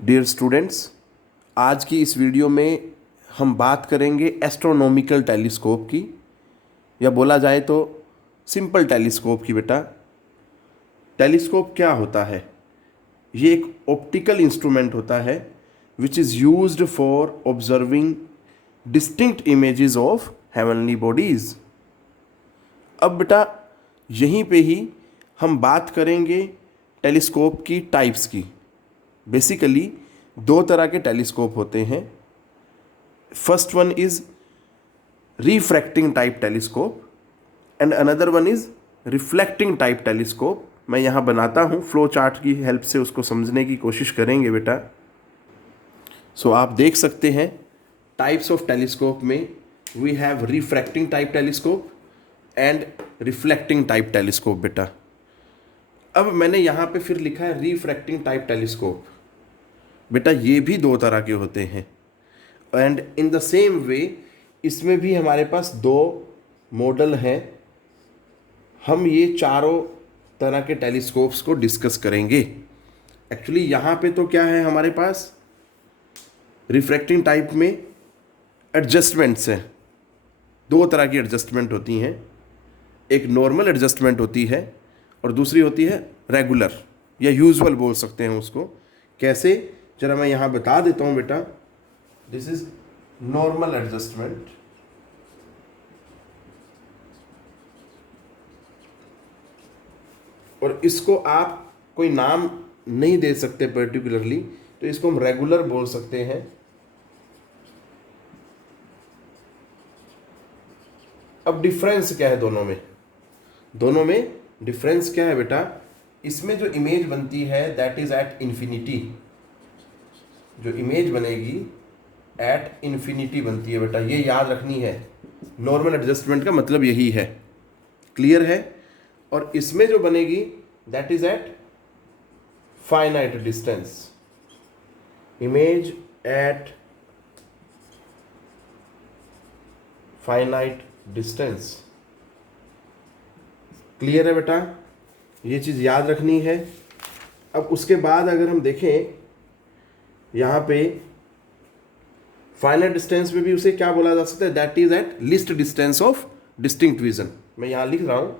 Dear students, आज की इस वीडियो में हम बात करेंगे एस्ट्रोनॉमिकल टेलीस्कोप की, या बोला जाए तो सिंपल टेलीस्कोप की। बेटा, टेलीस्कोप क्या होता है? ये एक ऑप्टिकल इंस्ट्रूमेंट होता है which is used for observing distinct images of heavenly bodies. अब बेटा, यहीं पे ही हम बात करेंगे टेलीस्कोप की टाइप्स की। बेसिकली दो तरह के टेलीस्कोप होते हैं। First one is refracting type telescope and another one is reflecting type telescope. मैं यहाँ बनाता हूँ, फ्लो चार्ट की हेल्प से उसको समझने की कोशिश करेंगे बेटा। सो आप देख सकते हैं टाइप्स ऑफ टेलीस्कोप में we have refracting type telescope and reflecting type telescope बेटा। अब मैंने यहाँ पे फिर लिखा है रिफ्रैक्टिंग टाइप टेलीस्कोप। बेटा, ये भी दो तरह के होते हैं and in the same way इसमें भी हमारे पास दो मॉडल हैं। हम ये चारों तरह के टेलीस्कोप्स को डिस्कस करेंगे। एक्चुअली यहाँ पे तो क्या है, हमारे पास रिफ्रैक्टिंग टाइप में एडजस्टमेंट्स हैं। दो तरह की एडजस्टमेंट होती हैं, एक नॉर्मल एडजस्टमेंट होती है और दूसरी होती है रेगुलर या यूजुअल बोल सकते हैं उसको। कैसे, जरा मैं यहाँ बता देता हूँ बेटा। दिस इज नॉर्मल एडजस्टमेंट और इसको आप कोई नाम नहीं दे सकते पर्टिकुलरली, तो इसको हम रेगुलर बोल सकते हैं। अब डिफरेंस क्या है दोनों में? दोनों में डिफरेंस क्या है बेटा? इसमें जो इमेज बनती है दैट इज एट इन्फिनिटी। जो इमेज बनेगी एट इन्फिनिटी बनती है बेटा, ये याद रखनी है। नॉर्मल एडजस्टमेंट का मतलब यही है। क्लियर है? और इसमें जो बनेगी that is at finite distance. Image at finite distance. Clear है बेटा? ये चीज़ याद रखनी है। अब उसके बाद अगर हम देखें यहाँ पे फाइनाइट डिस्टेंस में भी उसे क्या बोला जा सकता है? That is at least distance of distinct vision. मैं यहाँ लिख रहा हूँ,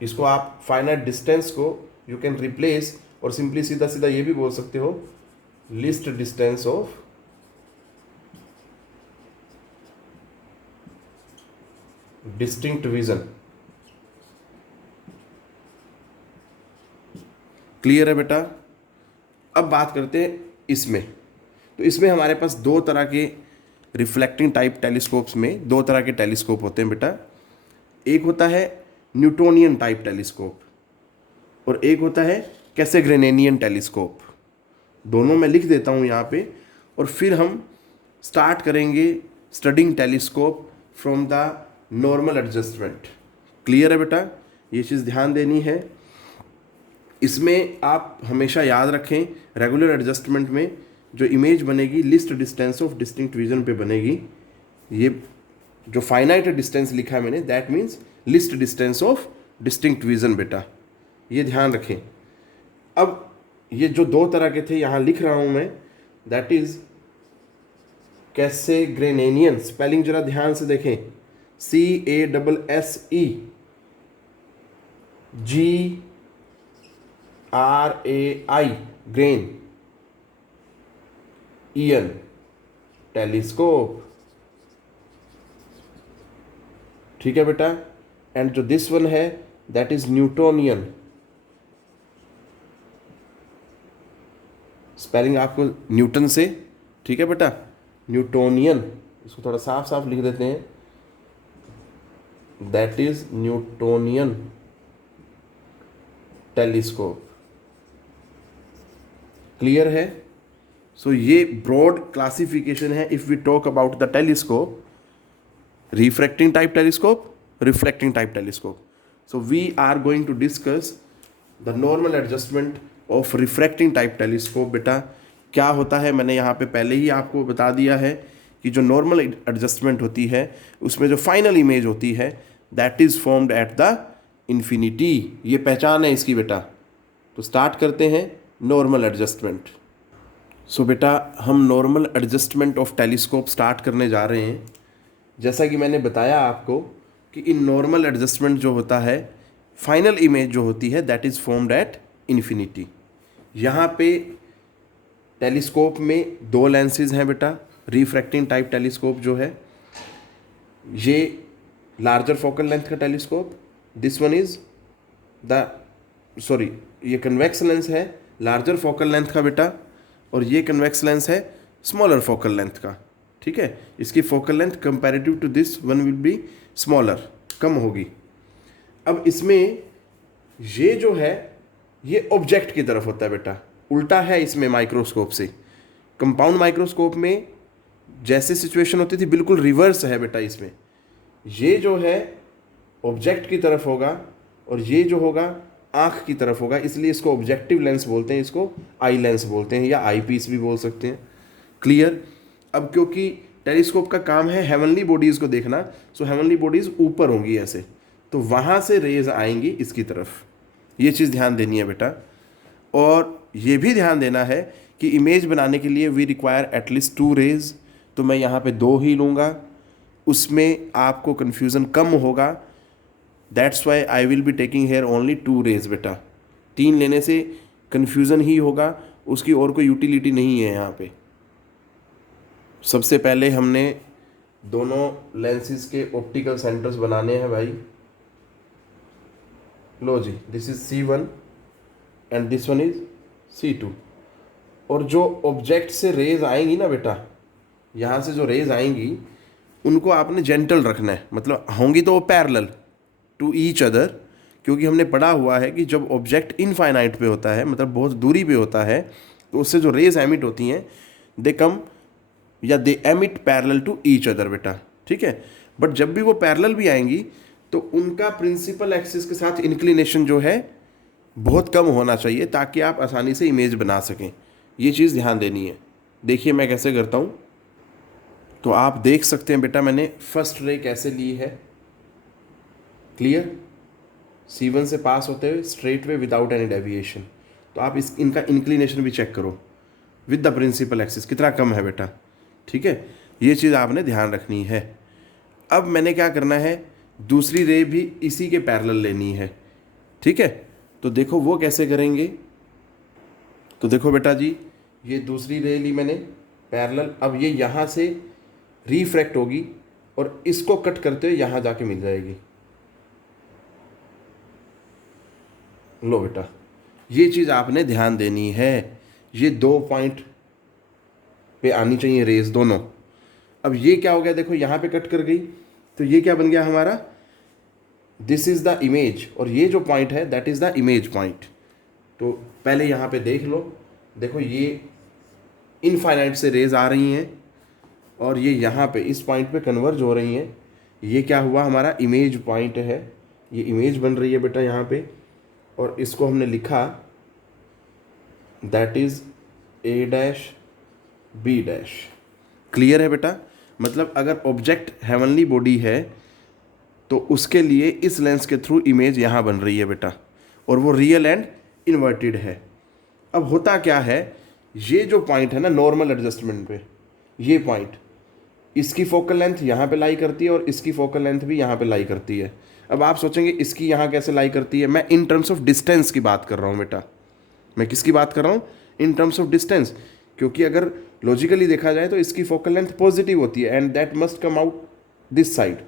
इसको आप फाइनाइट डिस्टेंस को यू कैन रिप्लेस और सिंपली सीधा सीधा ये भी बोल सकते हो least distance of distinct vision. Clear है बेटा? अब बात करते हैं इसमें। तो इसमें हमारे पास दो तरह के रिफ्लेक्टिंग टाइप टेलीस्कोप्स में दो तरह के टेलीस्कोप होते हैं बेटा। एक होता है न्यूटोनियन टाइप टेलीस्कोप और एक होता है कैसेग्रेनियन टेलीस्कोप। दोनों मैं लिख देता हूँ यहाँ पे और फिर हम स्टार्ट करेंगे studying telescope from the normal adjustment. Clear है बेटा? ये चीज़ ध्यान देनी है। इसमें आप हमेशा याद रखें, रेगुलर एडजस्टमेंट में जो इमेज बनेगी list distance of distinct vision पे बनेगी। ये जो फाइनाइट डिस्टेंस लिखा है मैंने that means list distance of distinct vision बेटा, ये ध्यान रखें। अब ये जो दो तरह के थे यहाँ लिख रहा हूँ मैं, दैट इज कैसेग्रेनियन। स्पेलिंग जरा ध्यान से देखें, CASSEGRAI ग्रेन ईयन टेलीस्कोप। ठीक है बेटा? एंड जो दिस वन है दैट इज न्यूटोनियन। स्पेलिंग आपको न्यूटन से, ठीक है बेटा? न्यूटोनियन, इसको थोड़ा साफ साफ लिख देते हैं, that is Newtonian telescope. Clear है? सो ये ब्रॉड क्लासिफिकेशन है if we talk about the telescope, refracting type telescope, reflecting type telescope. So we are going to discuss the normal adjustment of refracting type telescope. बेटा क्या होता है मैंने यहाँ पे पहले ही आपको बता दिया है कि जो नॉर्मल एडजस्टमेंट होती है उसमें जो फाइनल इमेज होती है that is formed at the infinity. ये पहचान है इसकी बेटा। तो स्टार्ट करते हैं नॉर्मल एडजस्टमेंट। सो बेटा हम normal adjustment of telescope start करने जा रहे हैं। जैसा कि मैंने बताया आपको कि इन नॉर्मल एडजस्टमेंट जो होता है, फाइनल इमेज जो होती है that is formed at infinity. यहाँ पे टेलीस्कोप में दो लेंसेज हैं बेटा। रिफ्रैक्टिंग टाइप टेलीस्कोप जो है ये लार्जर फोकल लेंथ का telescope, this one is the sorry ये कन्वेक्स लेंस है लार्जर फोकल लेंथ का बेटा, और ये कन्वेक्स लेंस है स्मॉलर फोकल लेंथ का। ठीक है, इसकी focal length comparative to this one will be smaller, कम होगी। अब इसमें ये जो है ये ऑब्जेक्ट की तरफ होता है बेटा, उल्टा है इसमें माइक्रोस्कोप से। कंपाउंड माइक्रोस्कोप में जैसे सिचुएशन होती थी बिल्कुल रिवर्स है बेटा। इसमें ये जो है ऑब्जेक्ट की तरफ होगा और ये जो होगा आँख की तरफ होगा, इसलिए इसको ऑब्जेक्टिव लेंस बोलते हैं, इसको आई लेंस बोलते हैं या आई पीस भी बोल सकते हैं। क्लियर। अब क्योंकि टेलीस्कोप का काम है हेवनली बॉडीज़ को देखना, सो हेवनली बॉडीज़ ऊपर होंगी ऐसे, तो वहाँ से रेज आएंगी इसकी तरफ। ये चीज़ ध्यान देनी है बेटा। और ये भी ध्यान देना है कि इमेज बनाने के लिए वी रिक्वायर एटलीस्ट 2 रेज, तो मैं यहाँ पे 2 ही लूँगा, उसमें आपको कन्फ्यूज़न कम होगा। That's why I will be taking here only 2 rays बेटा। 3 लेने से कन्फ्यूज़न ही होगा, उसकी और कोई यूटिलिटी नहीं है यहाँ पे। सबसे पहले हमने दोनों लेंसेज के ऑप्टिकल सेंटर्स बनाने हैं भाई। लो जी, this is C1 and this one is C2। और जो ऑब्जेक्ट से रेज आएंगी ना बेटा, यहाँ से जो रेज आएंगी उनको आपने जेंटल रखना है, मतलब होंगी तो वो पैरेलल टू ईच अदर, क्योंकि हमने पढ़ा हुआ है कि जब ऑब्जेक्ट इनफाइनाइट पे होता है, मतलब बहुत दूरी पे होता है, तो उससे जो रेज एमिट होती हैं दे कम या they emit parallel to each other बेटा। ठीक है, बट जब भी वो पैरेलल भी आएंगी तो उनका प्रिंसिपल एक्सिस के साथ इंक्लिनेशन जो है बहुत कम होना चाहिए, ताकि आप आसानी से इमेज बना सकें। ये चीज़ ध्यान देनी है। देखिए मैं कैसे करता हूँ, तो आप देख सकते हैं बेटा मैंने फर्स्ट रे कैसे ली है। क्लियर। C1 से पास होते हुए straight way without any deviation. तो आप इनका इंक्लिनेशन भी चेक करो विद द प्रिंसिपल एक्सिस कितना कम है बेटा। ठीक है, ये चीज़ आपने ध्यान रखनी है। अब मैंने क्या करना है, दूसरी रे भी इसी के पैरेलल लेनी है। ठीक है, तो देखो वो कैसे करेंगे। तो देखो बेटा जी, ये दूसरी रे ली मैंने पैरेलल। अब ये यहाँ से रिफ्रैक्ट होगी और इसको कट करते हुए यहाँ जाके मिल जाएगी। लो बेटा, ये चीज़ आपने ध्यान देनी है। ये 2 पॉइंट पे आनी चाहिए रेस दोनों। अब ये क्या हो गया, देखो यहाँ पे कट कर गई, तो ये क्या बन गया हमारा, दिस इज़ द इमेज, और ये जो पॉइंट है that is the image point. तो पहले यहाँ पे देख लो, देखो ये इनफाइनाइट से रेज आ रही हैं और ये यहाँ पे इस पॉइंट पे कन्वर्ज हो रही हैं। ये क्या हुआ, हमारा इमेज पॉइंट है, ये इमेज बन रही है बेटा यहाँ पे, और इसको हमने लिखा that is A', B'। Clear है बेटा। मतलब अगर ऑब्जेक्ट हेवनली बॉडी है तो उसके लिए इस लेंस के थ्रू इमेज यहाँ बन रही है बेटा, और वो रियल एंड इन्वर्टेड है। अब होता क्या है, ये जो पॉइंट है ना नॉर्मल एडजस्टमेंट पे, ये पॉइंट, इसकी फोकल लेंथ यहाँ पे लाई करती है और इसकी फोकल लेंथ भी यहाँ पे लाई करती है। अब आप सोचेंगे इसकी यहाँ कैसे लाई करती है, मैं इन टर्म्स ऑफ डिस्टेंस की बात कर रहा हूँ बेटा। मैं किसकी बात कर रहा हूँ, इन टर्म्स ऑफ डिस्टेंस, क्योंकि अगर लॉजिकली देखा जाए तो इसकी फोकल लेंथ पॉजिटिव होती है and that must come out this side.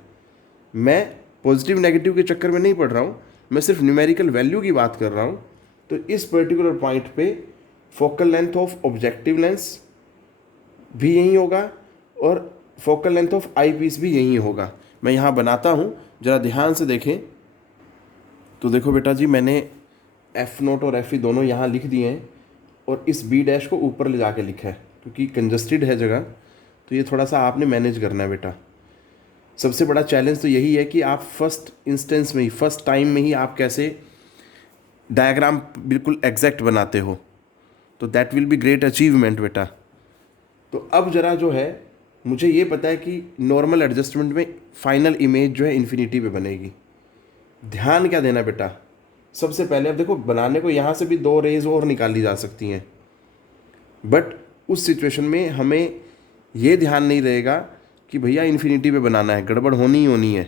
मैं पॉजिटिव नेगेटिव के चक्कर में नहीं पढ़ रहा हूँ, मैं सिर्फ न्यूमेरिकल वैल्यू की बात कर रहा हूँ। तो इस पर्टिकुलर पॉइंट पे focal length of objective lens भी यही होगा और focal length of eyepiece भी यही होगा। मैं यहाँ बनाता हूँ, ज़रा ध्यान से देखें। तो देखो बेटा जी, मैंने F0 और Fe दोनों यहाँ लिख दिए हैं और इस B' को ऊपर ले जाके लिखा है, क्योंकि कंजस्टेड है जगह, तो ये थोड़ा सा आपने मैनेज करना है बेटा। सबसे बड़ा चैलेंज तो यही है कि आप फर्स्ट इंस्टेंस में ही, फर्स्ट टाइम में ही आप कैसे डायग्राम बिल्कुल एग्जैक्ट बनाते हो, तो that will be great achievement बेटा। तो अब ज़रा जो है, मुझे ये पता है कि नॉर्मल एडजस्टमेंट में फाइनल इमेज जो है इन्फिनिटी पे बनेगी। ध्यान क्या देना बेटा, सबसे पहले अब देखो, बनाने को यहाँ से भी 2 रेज और निकाली जा सकती हैं, बट उस सिचुएशन में हमें ये ध्यान नहीं रहेगा कि भैया इन्फिनिटी पे बनाना है, गड़बड़ होनी ही होनी है।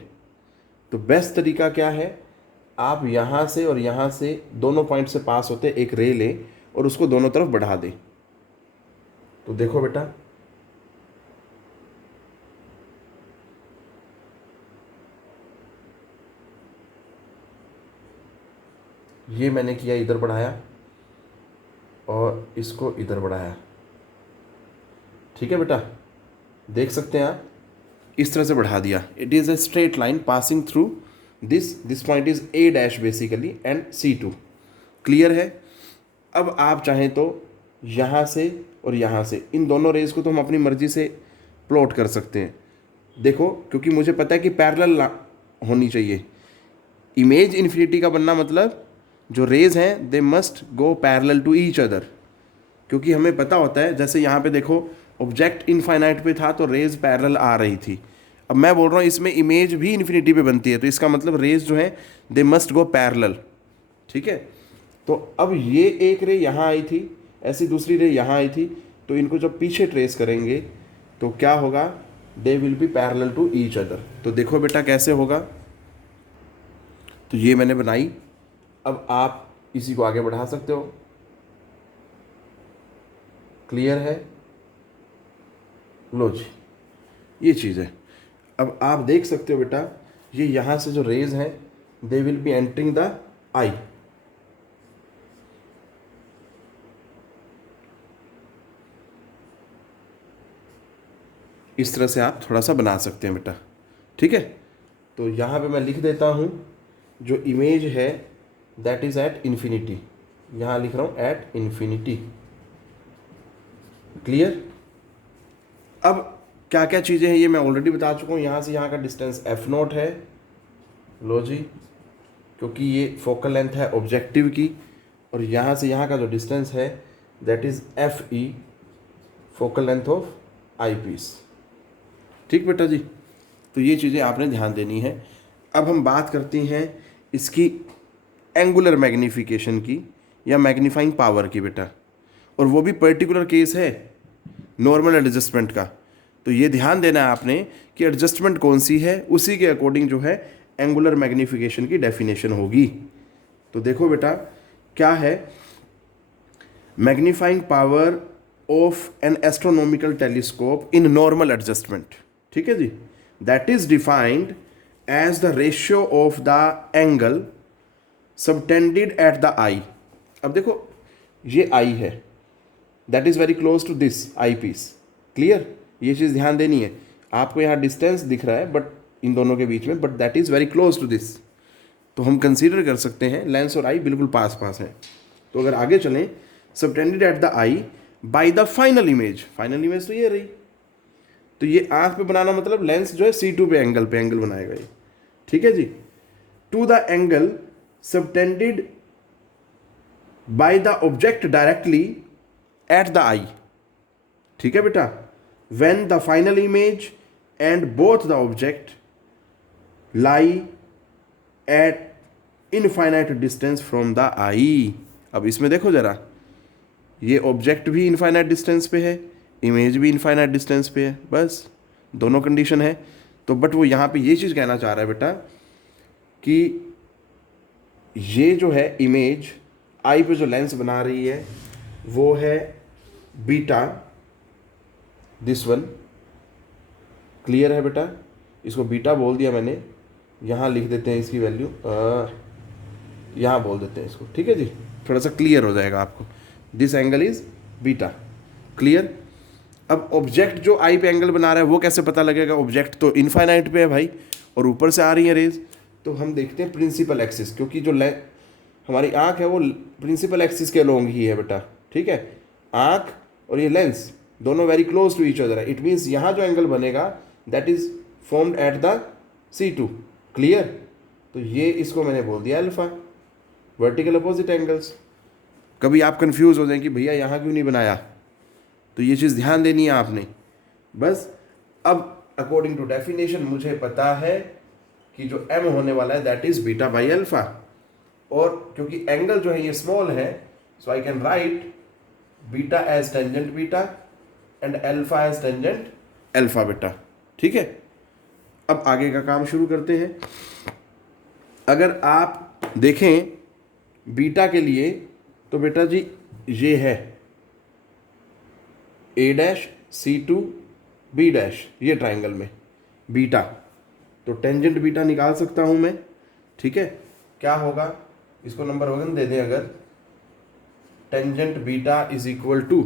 तो बेस्ट तरीका क्या है, आप यहाँ से और यहाँ से दोनों पॉइंट से पास होते एक रे लें और उसको दोनों तरफ बढ़ा दें। तो देखो बेटा, ये मैंने किया, इधर बढ़ाया और इसको इधर बढ़ाया। ठीक है बेटा, देख सकते हैं आप, इस तरह से बढ़ा दिया। It is a straight line passing through this point is a dash basically and C2। Clear है। अब आप चाहें तो यहाँ से और यहाँ से इन दोनों रेज को तो हम अपनी मर्जी से प्लॉट कर सकते हैं। देखो, क्योंकि मुझे पता है कि पैरेलल होनी चाहिए। इमेज इन्फिनिटी का बनना मतलब जो रेज हैं they must go parallel to each other, क्योंकि हमें पता होता है, जैसे यहाँ पे देखो ऑब्जेक्ट इनफाइनाइट पे था तो रेज पैरेलल आ रही थी। अब मैं बोल रहा हूँ इसमें इमेज भी इन्फिनिटी पे बनती है, तो इसका मतलब रेज जो है दे मस्ट गो पैरेलल। ठीक है, तो अब ये एक रे यहाँ आई थी, ऐसी दूसरी रे यहाँ आई थी, तो इनको जब पीछे ट्रेस करेंगे तो क्या होगा, they will be parallel to each other. तो देखो बेटा कैसे होगा। तो ये मैंने बनाई, अब आप इसी को आगे बढ़ा सकते हो। क्लियर है, लो जी, ये चीज़ है। अब आप देख सकते हो बेटा, ये यहाँ से जो रेज हैं they will be entering the eye. इस तरह से आप थोड़ा सा बना सकते हैं बेटा। ठीक है, तो यहाँ पे मैं लिख देता हूँ जो इमेज है दैट इज़ एट इन्फिनिटी, यहाँ लिख रहा हूँ एट इन्फिनिटी। क्लियर। अब क्या क्या चीज़ें हैं ये मैं ऑलरेडी बता चुका हूँ। यहाँ से यहाँ का डिस्टेंस F0 है, लो जी, क्योंकि ये फोकल लेंथ है ऑब्जेक्टिव की, और यहाँ से यहाँ का जो डिस्टेंस है that is FE, focal length of eyepiece. ठीक बेटा जी, तो ये चीज़ें आपने ध्यान देनी है। अब हम बात करते हैं इसकी एंगुलर मैग्नीफिकेशन की या मैग्नीफाइंग पावर की बेटा, और वो भी पर्टिकुलर केस है नॉर्मल एडजस्टमेंट का। तो ये ध्यान देना है आपने कि एडजस्टमेंट कौन सी है, उसी के अकॉर्डिंग जो है एंगुलर मैग्नीफिकेशन की डेफिनेशन होगी। तो देखो बेटा क्या है, magnifying power of an astronomical telescope in normal adjustment. ठीक है जी, that is defined as the ratio of the angle subtended at the eye. अब देखो ये आई है, that is very close to this eyepiece. Clear, ये चीज़ ध्यान देनी है। आपको यहाँ डिस्टेंस दिख रहा है बट इन दोनों के बीच में, but that is very close to this. तो हम कंसीडर कर सकते हैं लेंस और आई बिल्कुल पास पास हैं। तो अगर आगे चलें, subtended at the I by the final image, final image तो ये रही। तो ये आंख पे बनाना मतलब लेंस जो है C2 पे एंगल बनाएगा ये। ठीक है जी, to the angle subtended by the object directly at the eye. ठीक है बेटा, when the final image and both the object lie at infinite distance from the eye। अब इसमें देखो जरा, ये ऑब्जेक्ट भी इनफाइनाइट डिस्टेंस पे है, इमेज भी इनफाइनाइट डिस्टेंस पे है, बस दोनों कंडीशन है। तो बट वो यहाँ पे ये चीज़ कहना चाह रहा है बेटा कि ये जो है इमेज आई पे जो लेंस बना रही है वो है बीटा, दिस वन। क्लियर है बेटा, इसको बीटा बोल दिया मैंने, यहाँ लिख देते हैं इसकी वैल्यू, यहाँ बोल देते हैं इसको। ठीक है जी, थोड़ा सा क्लियर हो जाएगा आपको। This angle is beta. Clear. अब ऑब्जेक्ट जो आई पे एंगल बना रहा है वो कैसे पता लगेगा, ऑब्जेक्ट तो इनफाइनाइट पे है भाई और ऊपर से आ रही है रेज। तो हम देखते हैं प्रिंसिपल एक्सिस, क्योंकि जो हमारी आँख है वो प्रिंसिपल एक्सिस के अलोंग ही है बेटा। ठीक है, आँख और ये लेंस दोनों very close to each other है। इट मीन्स यहाँ जो एंगल बनेगा that is formed at the C2। Clear. तो ये इसको मैंने बोल दिया अल्फा, वर्टिकल अपोजिट एंगल्स। कभी आप कंफ्यूज हो जाएं कि भैया यहाँ क्यों नहीं बनाया, तो ये चीज़ ध्यान देनी है आपने बस। अब अकॉर्डिंग टू डेफिनेशन मुझे पता है कि जो m होने वाला है that is beta by alpha, और क्योंकि एंगल जो है ये स्मॉल है, so I can write beta as tangent beta and alpha as tangent alpha बेटा। ठीक है, अब आगे का काम शुरू करते हैं। अगर आप देखें बीटा के लिए तो बेटा जी ये है A dash C to B dash, ये ट्राइंगल में बीटा, तो टेंजेंट बीटा निकाल सकता हूं मैं। ठीक है, क्या होगा, इसको नंबर वन दे दें अगर, tangent beta is equal to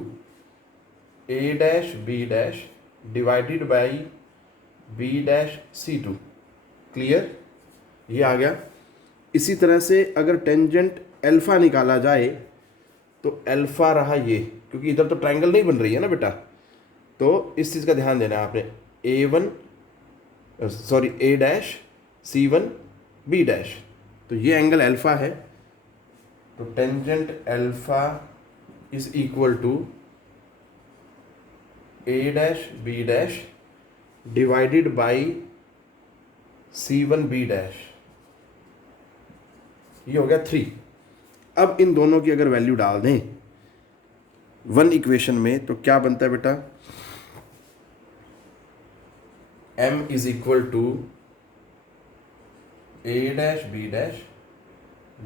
A dash B dash divided by B dash C two. Clear, ये आ गया। इसी तरह से अगर टेंजेंट अल्फा निकाला जाए तो अल्फा रहा ये, क्योंकि इधर तो ट्राइंगल नहीं बन रही है ना बेटा, तो इस चीज़ का ध्यान देना है आपने। A dash C one B dash, तो ये एंगल अल्फा है, तो tangent alpha is equal to A dash B dash divided by C one B dash, ये हो गया 3। अब इन दोनों की अगर वैल्यू डाल दें वन इक्वेशन में तो क्या बनता है बेटा, m is equal to A dash B dash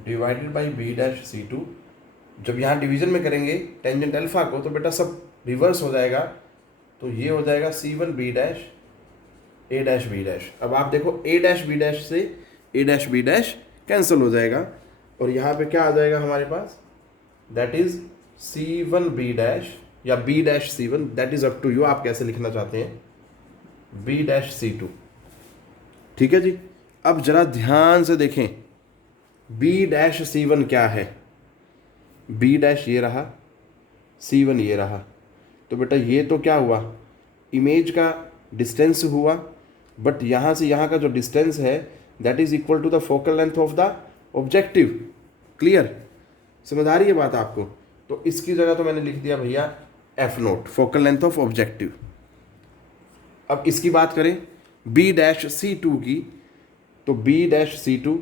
divided by B dash C two. जब यहाँ डिवीजन में करेंगे टेंजेंट अल्फा को तो बेटा सब रिवर्स हो जाएगा, तो ये हो जाएगा C one B dash A dash B dash. अब आप देखो ए डैश बी डैश से A dash B dash cancel हो जाएगा और यहाँ पे क्या आ जाएगा हमारे पास, that is C one B dash या B dash C one, that is up to you, आप कैसे लिखना चाहते हैं, बी डैश सी टू। ठीक है जी, अब जरा ध्यान से देखें बी डैश सी वन क्या है, बी डैश ये रहा, सी वन ये रहा, तो बेटा ये तो क्या हुआ, इमेज का डिस्टेंस हुआ, बट यहाँ से यहाँ का जो डिस्टेंस है that is equal to the focal length of the objective. Clear, समझ आ रही है बात आपको? तो इसकी जगह तो मैंने लिख दिया भैया F note, focal length of objective. अब इसकी बात करें बी डैश सी टू की, तो B dash C two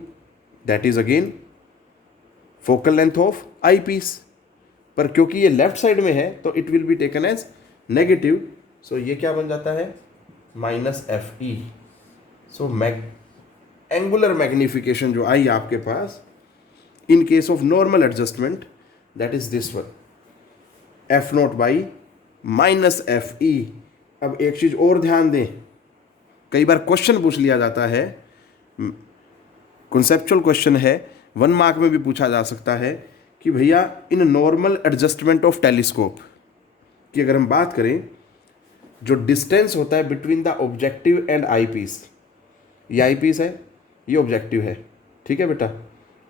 that is again focal length of eyepiece, पर क्योंकि ये लेफ्ट साइड में है तो it will be taken as negative, so ये क्या बन जाता है minus F E. So angular magnification जो आई आपके पास in case of normal adjustment that is this one, F naught by minus F E. अब एक चीज और ध्यान दें, कई बार क्वेश्चन पूछ लिया जाता है, कॉन्सेप्चुअल क्वेश्चन है, 1 मार्क में भी पूछा जा सकता है कि भैया in normal adjustment of telescope की अगर हम बात करें, जो डिस्टेंस होता है between the objective and eyepiece, ये आई पीस है, ये ऑब्जेक्टिव है, ठीक है बेटा,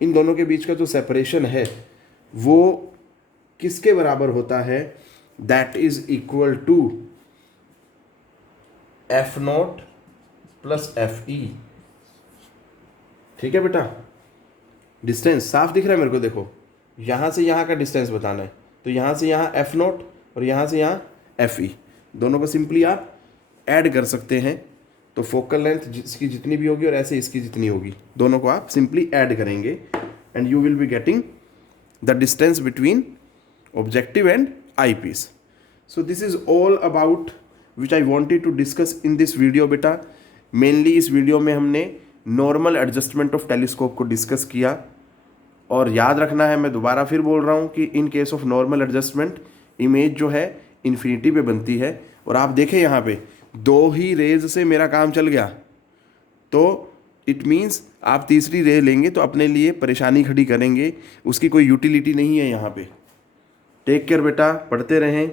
इन दोनों के बीच का जो सेपरेशन है वो किसके बराबर होता है, that is equal to F nought plus F E. ठीक है बेटा, डिस्टेंस साफ दिख रहा है मेरे को, देखो यहाँ से यहाँ का डिस्टेंस बताना है, तो यहाँ से यहाँ एफ नोट और यहाँ से यहाँ एफ ई, दोनों को सिंपली आप ऐड कर सकते हैं, तो फोकल लेंथ जिसकी जितनी भी होगी और ऐसे इसकी जितनी होगी, दोनों को आप सिंपली ऐड करेंगे and you will be getting the distance between objective and eyepiece. So this is all about which I wanted to discuss in this video बेटा। मेनली इस वीडियो में हमने नॉर्मल एडजस्टमेंट ऑफ टेलीस्कोप को discuss किया, और याद रखना है, मैं दोबारा फिर बोल रहा हूँ कि इन case of normal adjustment image जो है इन्फिनिटी पे बनती है, और आप देखें यहाँ पे 2 ही रेज से मेरा काम चल गया, तो इट मीन्स आप तीसरी रे लेंगे तो अपने लिए परेशानी खड़ी करेंगे, उसकी कोई यूटिलिटी नहीं है यहाँ पे। टेक केयर बेटा, पढ़ते रहें।